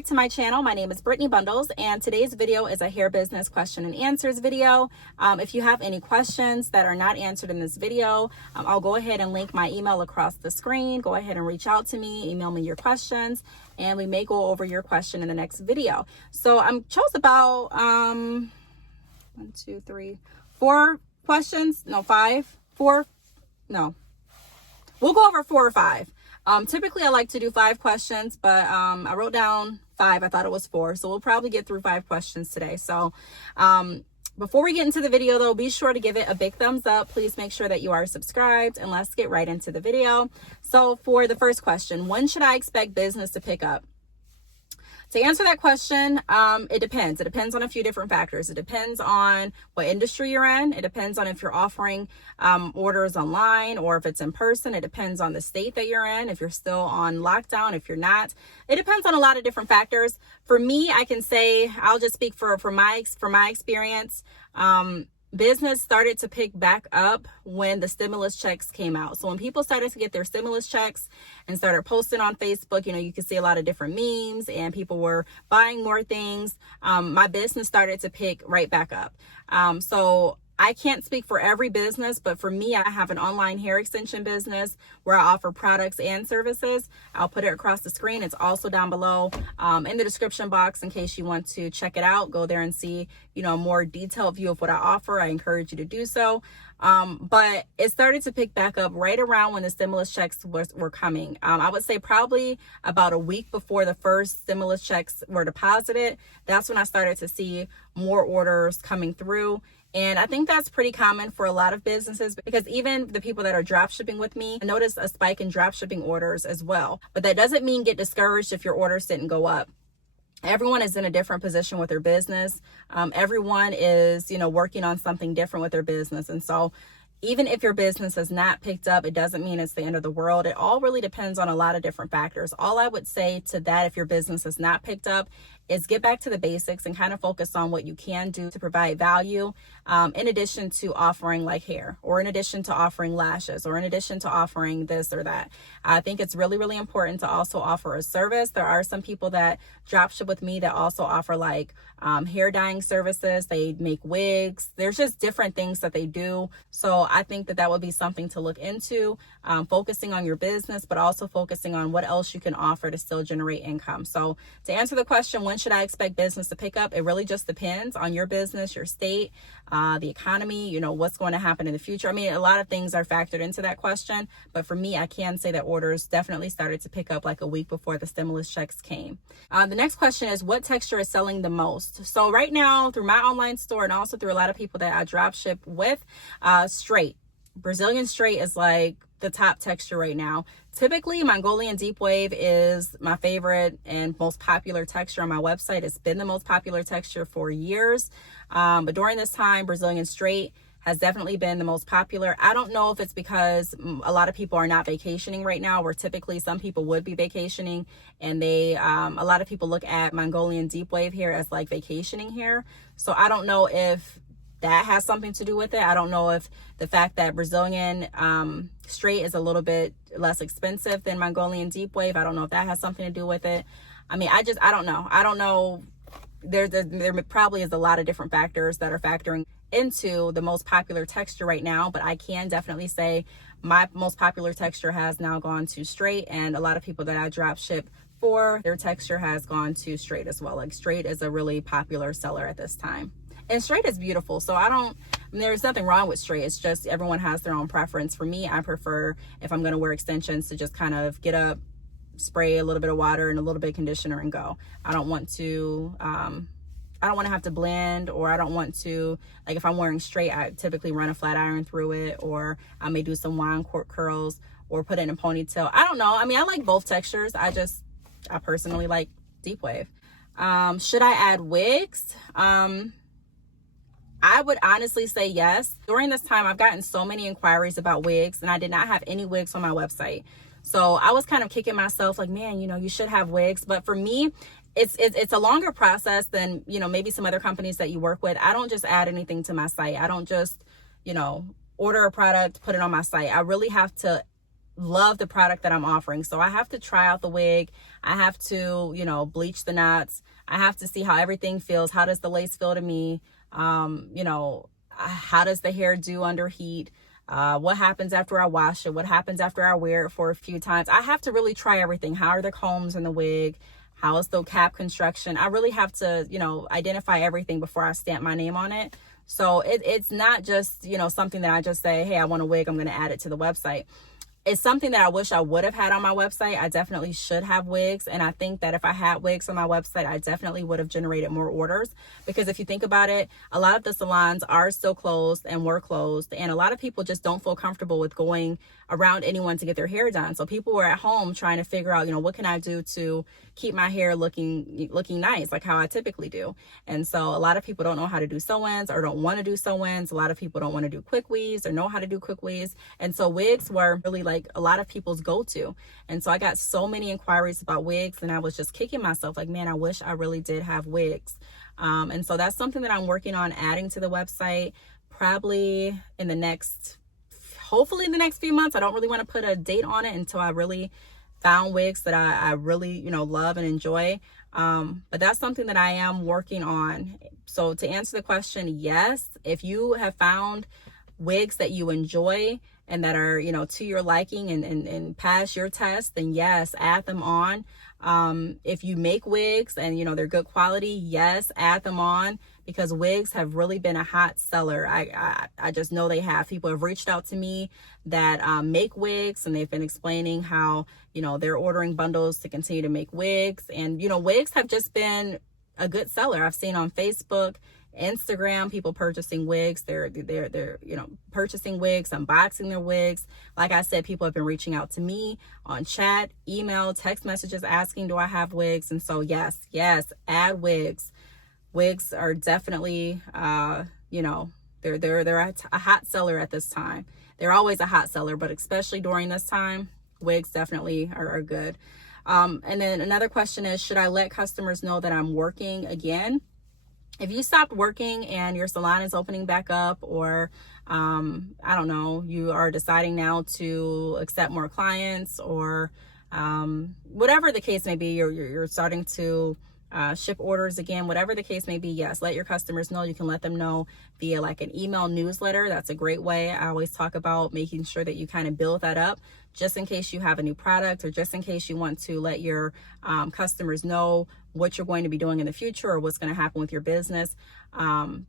back to my channel. My name is Brittney Bundles, and today's video is a hair business question and answers video. If you have any questions that are not answered in this video, I'll go ahead and link my email across the screen. Go ahead and reach out to me, email me your questions, and we may go over your question in the next video. So I chose about 4 questions. No, 5, 4. No, we'll go over 4 or 5. Typically I like to do 5 questions, but I wrote down 5. I thought it was 4, so we'll probably get through 5 questions today. So before we get into the video though, be sure to give it a big thumbs up. Please make sure that you are subscribed, and let's get right into the video. So for the first question, when should I expect business to pick up? To answer that question, it depends. It depends on a few different factors. It depends on what industry you're in. It depends on if you're offering orders online or if it's in person. It depends on the state that you're in, if you're still on lockdown, if you're not. It depends on a lot of different factors. For me, I can say, I'll just speak for my experience. Business started to pick back up when the stimulus checks came out. So when people started to get their stimulus checks and started posting on Facebook, you could see a lot of different memes and people were buying more things. My business started to pick right back up. So I can't speak for every business, but for me, I have an online hair extension business where I offer products and services. I'll put it across the screen. It's also down below in the description box in case you want to check it out. Go there and see, a more detailed view of what I offer. I encourage you to do so. But it started to pick back up right around when the stimulus checks were coming. I would say probably about a week before the first stimulus checks were deposited. That's when I started to see more orders coming through. And I think that's pretty common for a lot of businesses, because even the people that are drop shipping with me notice a spike in drop shipping orders as well. But that doesn't mean get discouraged if your orders didn't go up. Everyone is in a different position with their business. Everyone is, working on something different with their business. And so even if your business has not picked up, it doesn't mean it's the end of the world. It all really depends on a lot of different factors. All I would say to that, if your business has not picked up, is get back to the basics and kind of focus on what you can do to provide value, in addition to offering like hair, or in addition to offering lashes, or in addition to offering this or that. I think it's really, really important to also offer a service. There are some people that drop ship with me that also offer like hair dyeing services. They make wigs. There's just different things that they do. So I think that would be something to look into, focusing on your business, but also focusing on what else you can offer to still generate income. So to answer the question, when should I expect business to pick up? It really just depends on your business, your state, the economy, what's going to happen in the future. I mean, a lot of things are factored into that question, but for me, I can say that orders definitely started to pick up like a week before the stimulus checks came. The next question is, what texture is selling the most? So right now, through my online store and also through a lot of people that I drop ship with, straight. Brazilian straight is like the top texture right now. Typically, Mongolian deep wave is my favorite and most popular texture on my website. It's been the most popular texture for years. But during this time, Brazilian straight has definitely been the most popular. I don't know if it's because a lot of people are not vacationing right now, where typically some people would be vacationing, and a lot of people look at Mongolian deep wave hair as like vacationing hair. So I don't know if that has something to do with it. I don't know if the fact that Brazilian straight is a little bit less expensive than Mongolian deep wave, I don't know if that has something to do with it. I mean, I don't know. I don't know. There probably is a lot of different factors that are factoring into the most popular texture right now, but I can definitely say my most popular texture has now gone to straight, and a lot of people that I drop ship for, their texture has gone to straight as well. Like straight is a really popular seller at this time. And straight is beautiful. So there's nothing wrong with straight. It's just everyone has their own preference. For me, I prefer, if I'm going to wear extensions, to just kind of get up, spray a little bit of water and a little bit of conditioner and go. I don't want to have to blend, or I don't want to, like if I'm wearing straight, I typically run a flat iron through it, or I may do some wine court curls or put it in a ponytail. I don't know. I mean, I like both textures. I personally like deep wave. Should I add wigs? I would honestly say yes. During this time, I've gotten so many inquiries about wigs, and I did not have any wigs on my website. So I was kind of kicking myself like, man, you should have wigs. But for me, it's a longer process than, maybe some other companies that you work with. I don't just add anything to my site. I don't just, order a product, put it on my site. I really have to love the product that I'm offering. So I have to try out the wig. I have to, bleach the knots. I have to see how everything feels. How does the lace feel to me? How does the hair do under heat? What happens after I wash it? What happens after I wear it for a few times? I have to really try everything. How are the combs in the wig? How is the cap construction? I really have to, identify everything before I stamp my name on it. So it's not just, something that I just say, hey, I want a wig, I'm going to add it to the website. It's something that I wish I would have had on my website. I definitely should have wigs. And I think that if I had wigs on my website, I definitely would have generated more orders. Because if you think about it, a lot of the salons are still closed and were closed. And a lot of people just don't feel comfortable with going around anyone to get their hair done. So people were at home trying to figure out, what can I do to keep my hair looking nice, like how I typically do. And so a lot of people don't know how to do sew-ins or don't want to do sew-ins. A lot of people don't want to do quick weaves or know how to do quick weaves. And so wigs were really like a lot of people's go-to. And so I got so many inquiries about wigs, and I was just kicking myself like, man, I wish I really did have wigs. And so that's something that I'm working on adding to the website, probably hopefully in the next few months. I don't really want to put a date on it until I really found wigs that I really, love and enjoy. But that's something that I am working on. So to answer the question, yes, if you have found wigs that you enjoy and that are, to your liking and pass your test, then yes, add them on. If you make wigs and, they're good quality, yes, add them on, because wigs have really been a hot seller. I just know they have. People have reached out to me that make wigs, and they've been explaining how, they're ordering bundles to continue to make wigs. And, wigs have just been a good seller. I've seen on Facebook, Instagram, people purchasing wigs. They're purchasing wigs, unboxing their wigs. Like I said, people have been reaching out to me on chat, email, text messages asking, do I have wigs? And so yes, add wigs. Wigs are definitely they're a hot seller at this time. They're always a hot seller, but especially during this time, wigs definitely are good. And then another question is, should I let customers know that I'm working again? If you stopped working and your salon is opening back up, or I don't know, you are deciding now to accept more clients, or whatever the case may be, you're starting to ship orders again, whatever the case may be, yes, let your customers know. You can let them know via like an email newsletter. That's a great way. I always talk about making sure that you kind of build that up, just in case you have a new product, or just in case you want to let your customers know what you're going to be doing in the future, or what's going to happen with your business.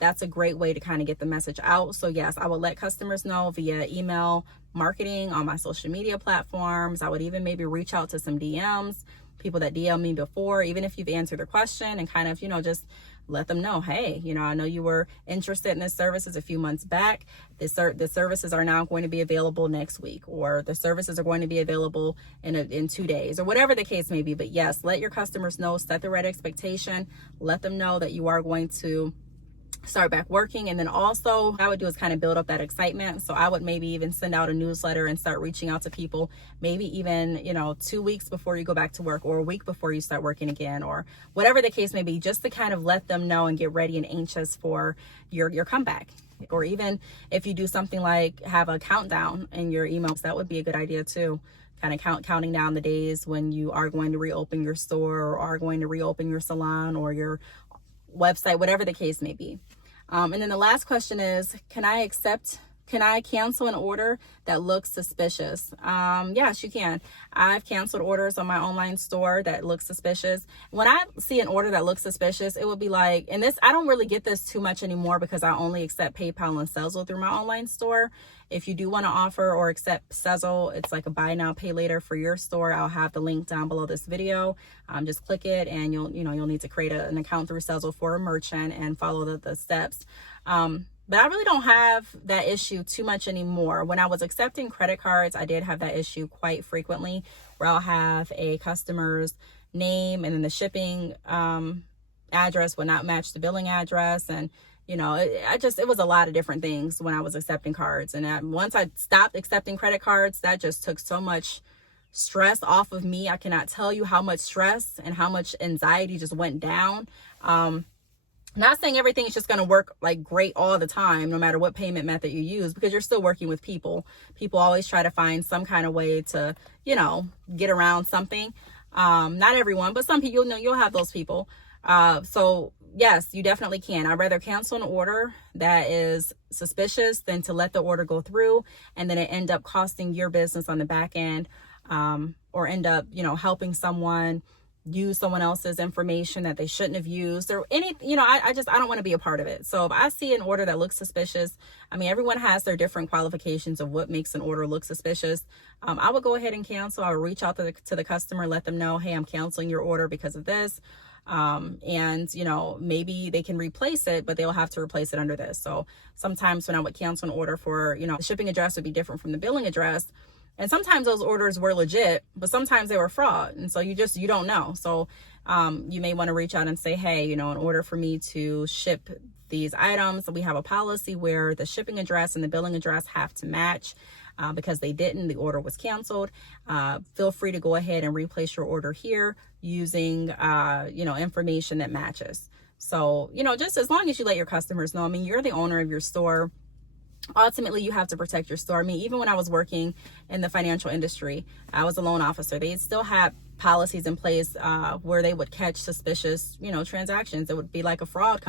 That's a great way to kind of get the message out. So yes, I would let customers know via email marketing on my social media platforms. I would even maybe reach out to some DMs, people that DM me before, even if you've answered their question, and kind of, just let them know, hey, I know you were interested in this services a few months back. The services are now going to be available next week, or the services are going to be available in 2 days, or whatever the case may be. But yes, let your customers know, set the right expectation, let them know that you are going to start back working. And then also what I would do is kind of build up that excitement. So I would maybe even send out a newsletter and start reaching out to people, maybe even 2 weeks before you go back to work, or a week before you start working again, or whatever the case may be, just to kind of let them know and get ready and anxious for your comeback. Or even if you do something like have a countdown in your emails, that would be a good idea too. Kind of counting down the days when you are going to reopen your store, or are going to reopen your salon or your website, whatever the case may be. And then the last question is, can I cancel an order that looks suspicious? Yes, you can. I've canceled orders on my online store that look suspicious. When I see an order that looks suspicious, it would be like, and this, I don't really get this too much anymore, because I only accept PayPal and Sezzle through my online store. If you do want to offer or accept Sezzle, it's like a buy now, pay later for your store. I'll have the link down below this video. Just click it, and you'll need to create an account through Sezzle for a merchant and follow the steps. But I really don't have that issue too much anymore. When I was accepting credit cards, I did have that issue quite frequently, where I'll have a customer's name and then the shipping address would not match the billing address. And it was a lot of different things when I was accepting cards. And once I stopped accepting credit cards, that just took so much stress off of me. I cannot tell you how much stress and how much anxiety just went down. Not saying everything is just going to work like great all the time, no matter what payment method you use, because you're still working with people. People always try to find some kind of way to, you know, get around something. Not everyone, but some people, you'll have those people. So yes, you definitely can. I'd rather cancel an order that is suspicious than to let the order go through and then it end up costing your business on the back end, or end up, you know, helping someone use someone else's information that they shouldn't have used, or any, you know, I don't want to be a part of it. So if I see an order that looks suspicious, I mean, everyone has their different qualifications of what makes an order look suspicious. I would go ahead and cancel. I would reach out to the customer, let them know, hey, I'm canceling your order because of this. And you know, maybe they can replace it, but they'll have to replace it under this. So sometimes when I would cancel an order for, you know, the shipping address would be different from the billing address. And sometimes those orders were legit, but sometimes they were fraud. And so you don't know. So you may want to reach out and say, hey, you know, in order for me to ship these items, we have a policy where the shipping address and the billing address have to match. Because they didn't, the order was canceled. Feel free to go ahead and replace your order here using, you know, information that matches. So, you know, just as long as you let your customers know, I mean, you're the owner of your store. Ultimately, you have to protect your store. I mean, even when I was working in the financial industry, I was a loan officer. They still had policies in place where they would catch suspicious, you know, transactions. It would be like a fraud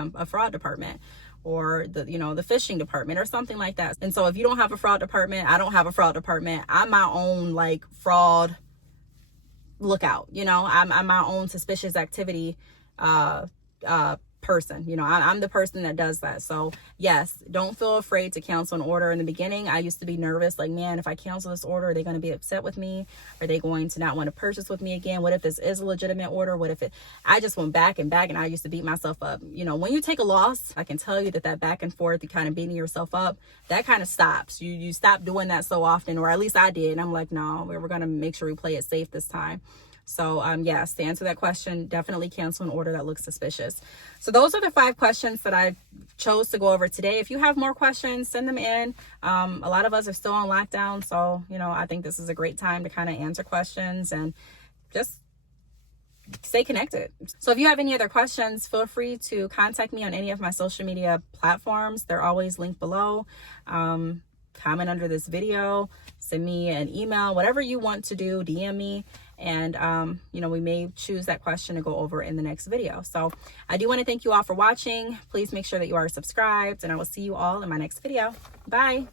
department, or the, you know, the phishing department or something like that. And so if you don't have a fraud department, I don't have a fraud department. I'm my own like fraud lookout. You know, I'm my own suspicious activity person. You know, I'm the person that does that. So yes, don't feel afraid to cancel an order. In the beginning, I used to be nervous, like, man, if I cancel this order, are they going to be upset with me? Are they going to not want to purchase with me again? What if this is a legitimate order? What if I just went back and back, and I used to beat myself up. You know, when you take a loss, I can tell you that back and forth, you kind of beating yourself up, that kind of stops. You stop doing that so often, or at least I did. And I'm like, no, we're going to make sure we play it safe this time. So yes, to answer that question, definitely cancel an order that looks suspicious. So those are the 5 questions that I chose to go over today. If you have more questions, send them in. A lot of us are still on lockdown. So, you know, I think this is a great time to kind of answer questions and just stay connected. So if you have any other questions, feel free to contact me on any of my social media platforms. They're always linked below. Comment under this video, send me an email, whatever you want to do, DM me. And, you know, we may choose that question to go over in the next video. So I do want to thank you all for watching. Please make sure that you are subscribed, and I will see you all in my next video. Bye.